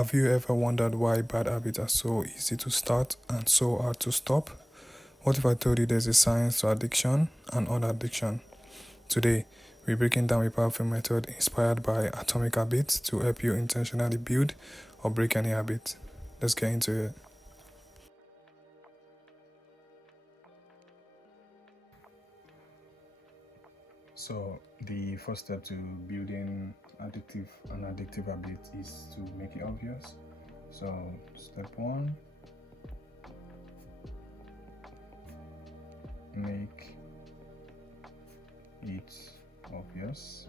Have you ever wondered why bad habits are so easy to start and so hard to stop? What if I told you there's a science to addiction and unaddiction? Today, we're breaking down a powerful method inspired by atomic habits to help you intentionally build or break any habit. Let's get into it. So, the first step to building addictive and addictive habits is to make it obvious. So, step one, make it obvious.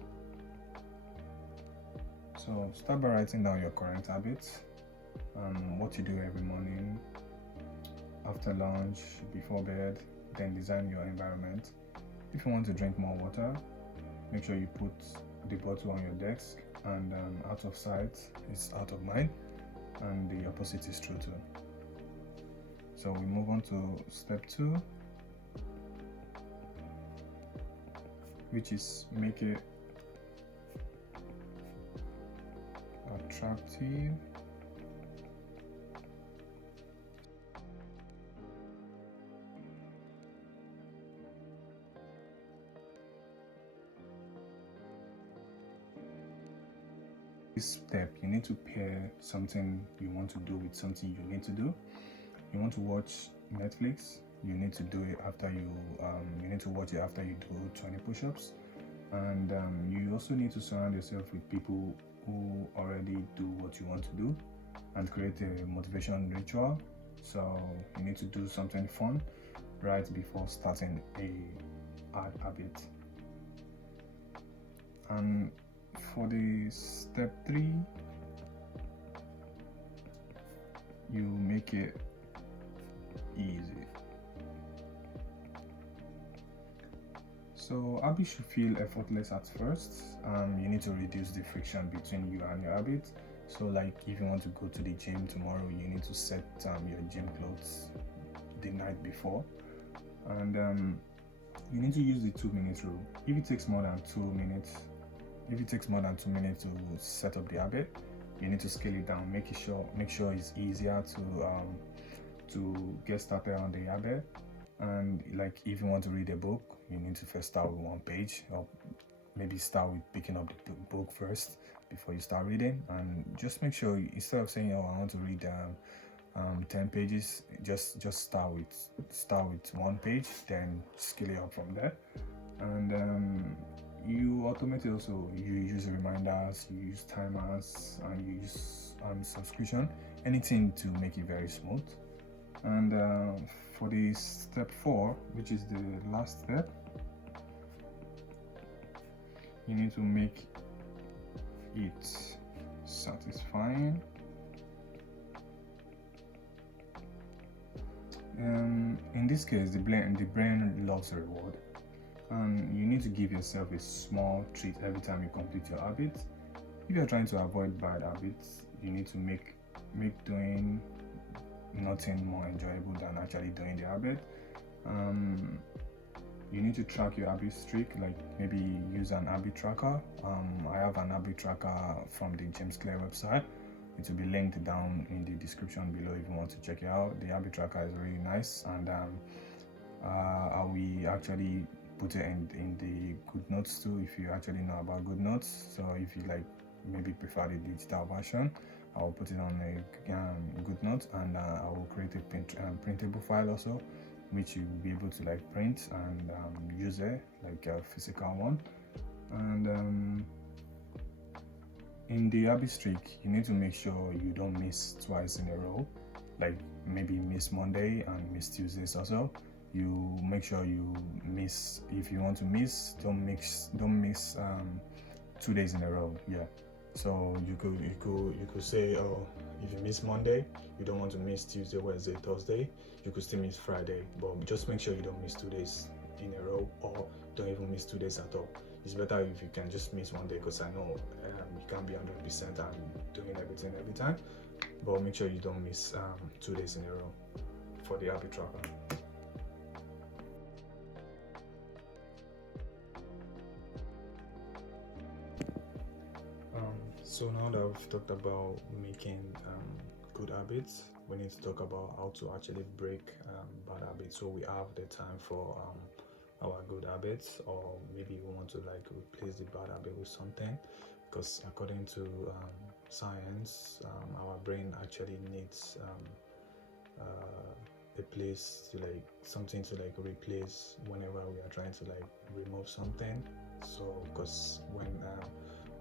So, start by writing down your current habits, what you do every morning, after lunch, before bed, then design your environment. If you want to drink more water, make sure you put the bottle on your desk, and out of sight is out of mind, and the opposite is true too. So we move on to step two, which is make it attractive. This step, you need to pair something you want to do with something you need to do. You want to watch Netflix, you need to do it after you need to watch it after you do 20 push-ups, and you also need to surround yourself with people who already do what you want to do and create a motivation ritual. So you need to do something fun right before starting a hard habit. And for the step three, you make it easy. So habits should feel effortless at first. You need to reduce the friction between you and your habit. So like if you want to go to the gym tomorrow, you need to set your gym clothes the night before, and you need to use the 2 minute rule. If it takes more than 2 minutes to set up the habit, you need to scale it down. Make sure it's easier to get started on the habit. And like if you want to read a book, you need to first start with one page, or maybe start with picking up the book first before you start reading. And just make sure, instead of saying, oh, I want to read 10 pages, just start with one page, then scale it up from there. And you automate it also. You use reminders, you use timers, and you use subscription, anything to make it very smooth. And for the step 4, which is the last step, you need to make it satisfying. In this case, the brain loves a reward, and you need to give yourself a small treat every time you complete your habit. If you're trying to avoid bad habits, you need to make doing nothing more enjoyable than actually doing the habit. You need to track your habit streak, like maybe use an habit tracker. I have an habit tracker from the James Clear website. It will be linked down in the description below if you want to check it out. The habit tracker is really nice, and I will actually put it in the good notes too, if you actually know about good notes. So if you like maybe prefer the digital version, I will put it on a good note, and I will create a printable file also, which you will be able to like print and use it like a physical one. And in the habit streak, you need to make sure you don't miss twice in a row, like maybe miss Monday and miss Tuesdays also. You make sure you miss, if you want to miss, don't miss 2 days in a row. Yeah. So you could say, oh, if you miss Monday, you don't want to miss Tuesday, Wednesday, Thursday. You could still miss Friday, but just make sure you don't miss 2 days in a row, or don't even miss 2 days at all. It's better if you can just miss one day, because I know you can't be 100% and doing everything every time. But make sure you don't miss 2 days in a row for the habit tracker. So now that we've talked about making good habits, we need to talk about how to actually break bad habits. So we have the time for our good habits, or maybe we want to like replace the bad habit with something, because according to science, our brain actually needs a place to like something to like replace whenever we are trying to like remove something. So because when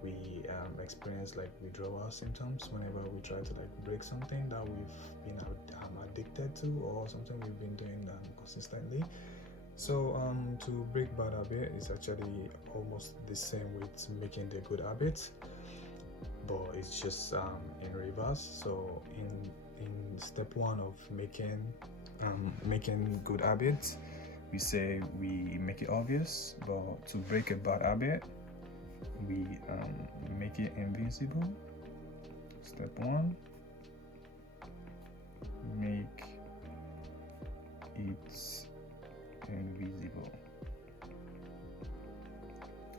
we experience like withdrawal symptoms whenever we try to like break something that we've been addicted to, or something we've been doing consistently. So to break bad habit is actually almost the same with making the good habits, but it's just in reverse. So in step one of making good habits, we say we make it obvious, but to break a bad habit, we make it invisible. Step one, make it invisible.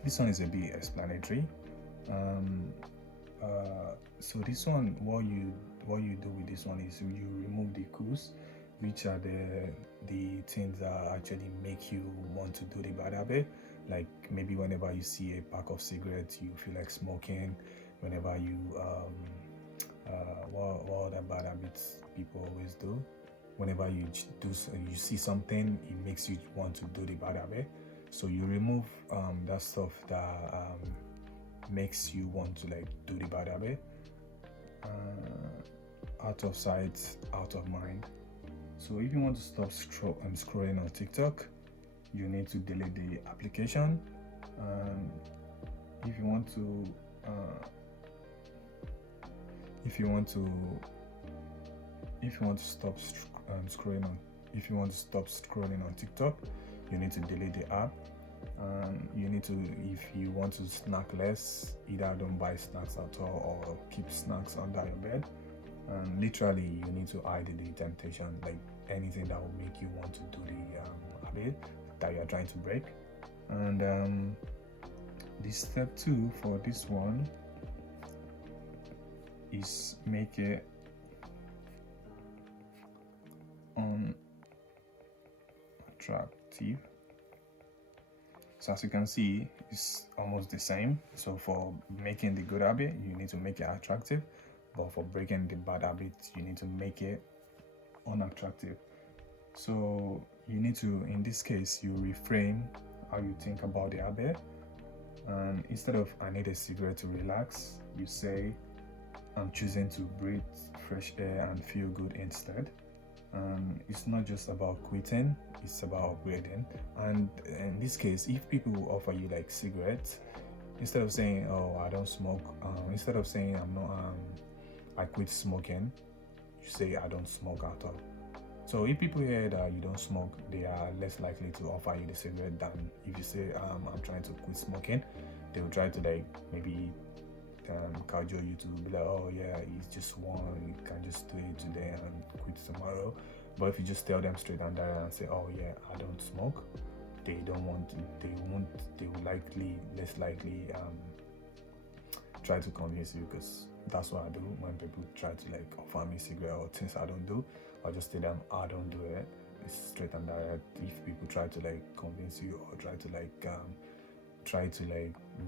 This one is a bit explanatory. So this one, what you do with this one is you remove the cues, which are the things that actually make you want to do the bad habit. Like maybe whenever you see a pack of cigarettes, you feel like smoking. Whenever you what other bad habits people always do. Whenever you see something, it makes you want to do the bad habit. So you remove that stuff that makes you want to like do the bad habit. Out of sight, out of mind. So if you want to stop scrolling on TikTok, you need to delete the application. If you want to stop scrolling on, if you want to stop scrolling on TikTok, you need to delete the app. You need to, if you want to snack less, either don't buy snacks at all or keep snacks under your bed. Literally, you need to hide the temptation, like anything that will make you want to do the habit that you're trying to break. And the step 2 for this one is make it unattractive. So as you can see, it's almost the same. So for making the good habit, you need to make it attractive, but for breaking the bad habit, you need to make it unattractive. So you need to, in this case, you reframe how you think about the habit, and instead of "I need a cigarette to relax," you say "I'm choosing to breathe fresh air and feel good instead." It's not just about quitting, it's about upgrading. And in this case, if people offer you like cigarettes, instead of saying "oh, I don't smoke," instead of saying I quit smoking, you say "I don't smoke at all." So if people hear that you don't smoke, they are less likely to offer you the cigarette than if you say I'm trying to quit smoking. They will try to like maybe cajole you to be like, "oh yeah, it's just one, you can just do it today and quit tomorrow." But if you just tell them straight and direct and say, "oh yeah, I don't smoke," they don't want to, they will less likely try to convince you, because that's what I do when people try to like offer me cigarette or things I don't do. I'll just tell them I don't do it. It's straight and direct. If people try to like convince you or try to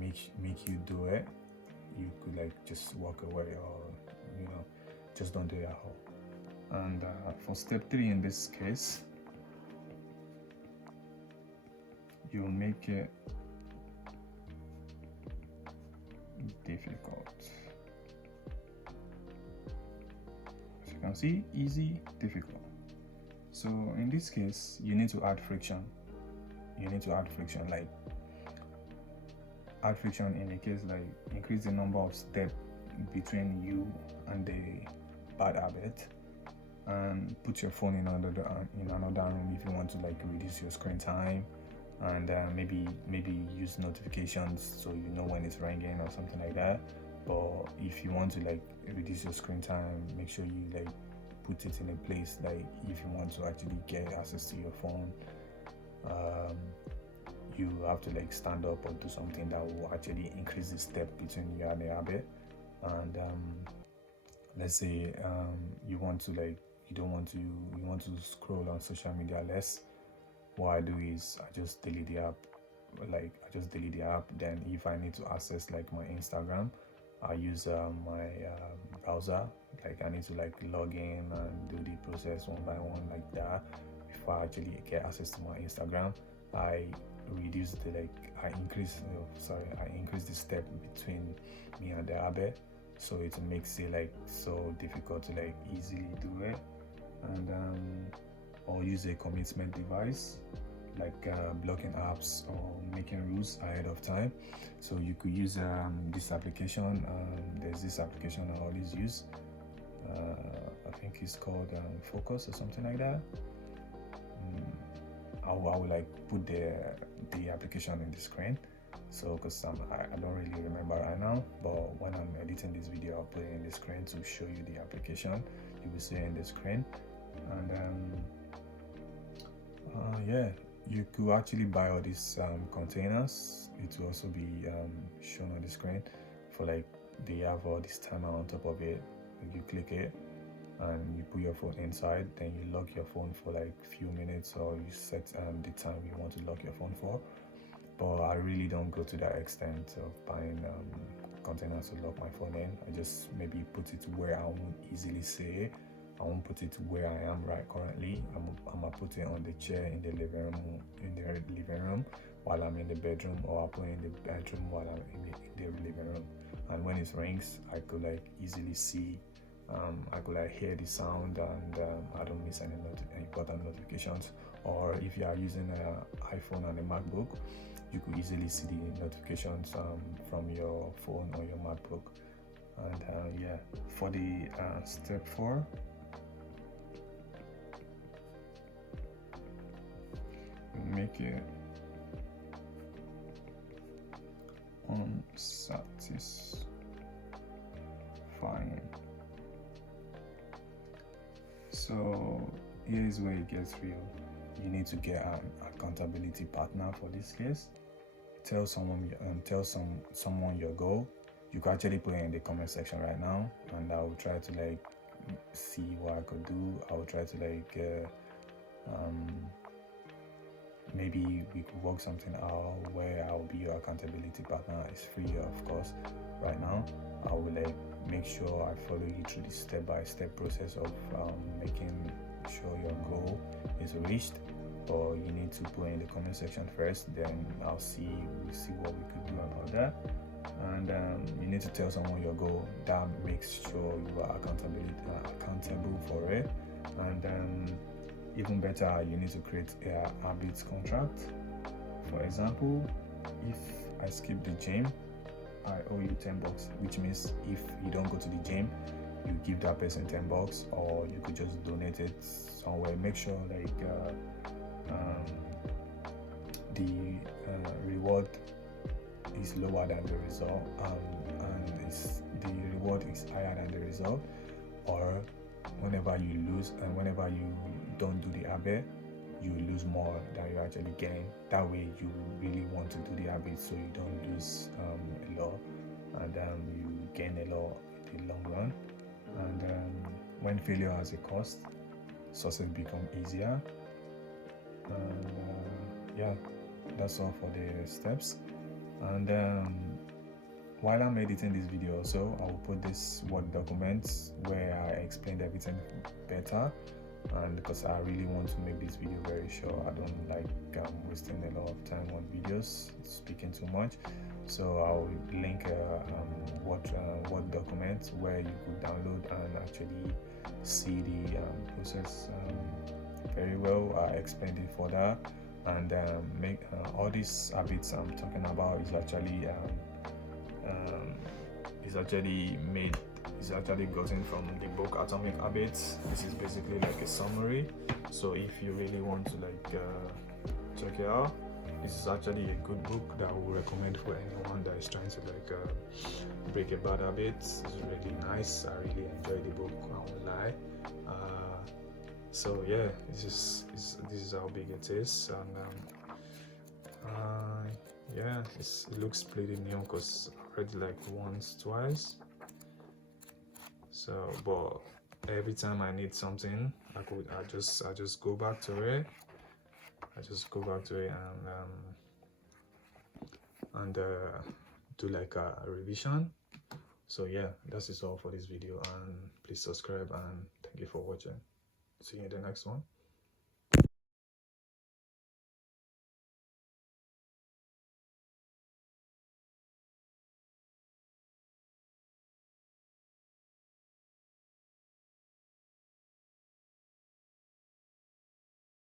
make you do it, you could like just walk away, or just don't do it at all. And for step 3 in this case, you'll make it difficult. As you can see, easy, difficult. So in this case, you need to add friction. Like add friction in a case like increase the number of steps between you and the bad habit, and put your phone in another room if you want to like reduce your screen time, and maybe use notifications so you know when it's ringing or something like that. But if you want to like reduce your screen time, make sure you like put it in a place like if you want to actually get access to your phone, you have to like stand up or do something that will actually increase the step between you and the habit. and let's say you want to like you don't want to you want to scroll on social media less, what I do is I just delete the app. Then if I need to access like my Instagram, I use my browser. Like I need to like log in and do the process one by one like that before I actually get access to my Instagram. I reduce the I increase the step between me and the app, so it makes it like so difficult to like easily do it. And or use a commitment device like blocking apps or making rules ahead of time. So you could use this application. There's this application I always use. I think it's called Focus or something like that. I will like put the application in the screen. So because I don't really remember right now, but when I'm editing this video, I'll put it in the screen to show you the application. You will see it in the screen. And yeah, you could actually buy all these containers. It will also be shown on the screen. For like they have all this timer on top of it. You click it and you put your phone inside, then you lock your phone for like few minutes, or you set the time you want to lock your phone for. But I really don't go to that extent of buying containers to lock my phone in. I just maybe put it where I won't easily see it. I won't put it where I am right currently. I'm gonna put it on the chair in the living room while I'm in the bedroom, or I'll put it in the bedroom while I'm in the living room. And when it rings, I could like easily see. I could like hear the sound, and I don't miss any important notifications. Or if you are using an iPhone and a MacBook, you could easily see the notifications from your phone or your MacBook. And yeah, for the step 4, make it unsatisfying. So here's where it gets real. You need to get an accountability partner for this case. Tell someone your goal. You can actually put it in the comment section right now, and I will try to like see what I could do. I will try to like maybe we could work something out where I'll be your accountability partner. It's free, of course. Right now, I will like make sure I follow you through the step-by-step process of making sure your goal is reached. But you need to put in the comment section first, then we'll see what we could do about that. And you need to tell someone your goal. That makes sure you are accountable for it. And even better, you need to create a habits contract. For example, if I skip the gym, I owe you $10, which means if you don't go to the gym, you give that person $10, or you could just donate it somewhere. Make sure like the reward is lower than the result, and the reward is higher than the result. Or whenever you lose and whenever you don't do the habit, you lose more than you actually gain. That way you really want to do the habit, so you don't lose a lot, and you gain a lot in the long run. And when failure has a cost, success becomes easier. And yeah, that's all for the steps. And while I'm editing this video also, I will put this Word document where I explained everything better, and because I really want to make this video very short. I don't like wasting a lot of time on videos, speaking too much. So I'll link a Word document where you could download and actually see the process very well. I explained it further, and make all these habits I'm talking about is actually gotten from the book Atomic Habits. This is basically like a summary. So if you really want to like check it out, this is actually a good book that I would recommend for anyone that is trying to like break a bad habit. It's really nice. I really enjoyed the book, I won't lie. So yeah, this is how big it is, and yeah, it looks pretty new because I read it like once, twice. So but every time I need something, I just go back to it. I just go back to it and do like a revision. So yeah, that is all for this video, and please subscribe, and thank you for watching. See you in the next one.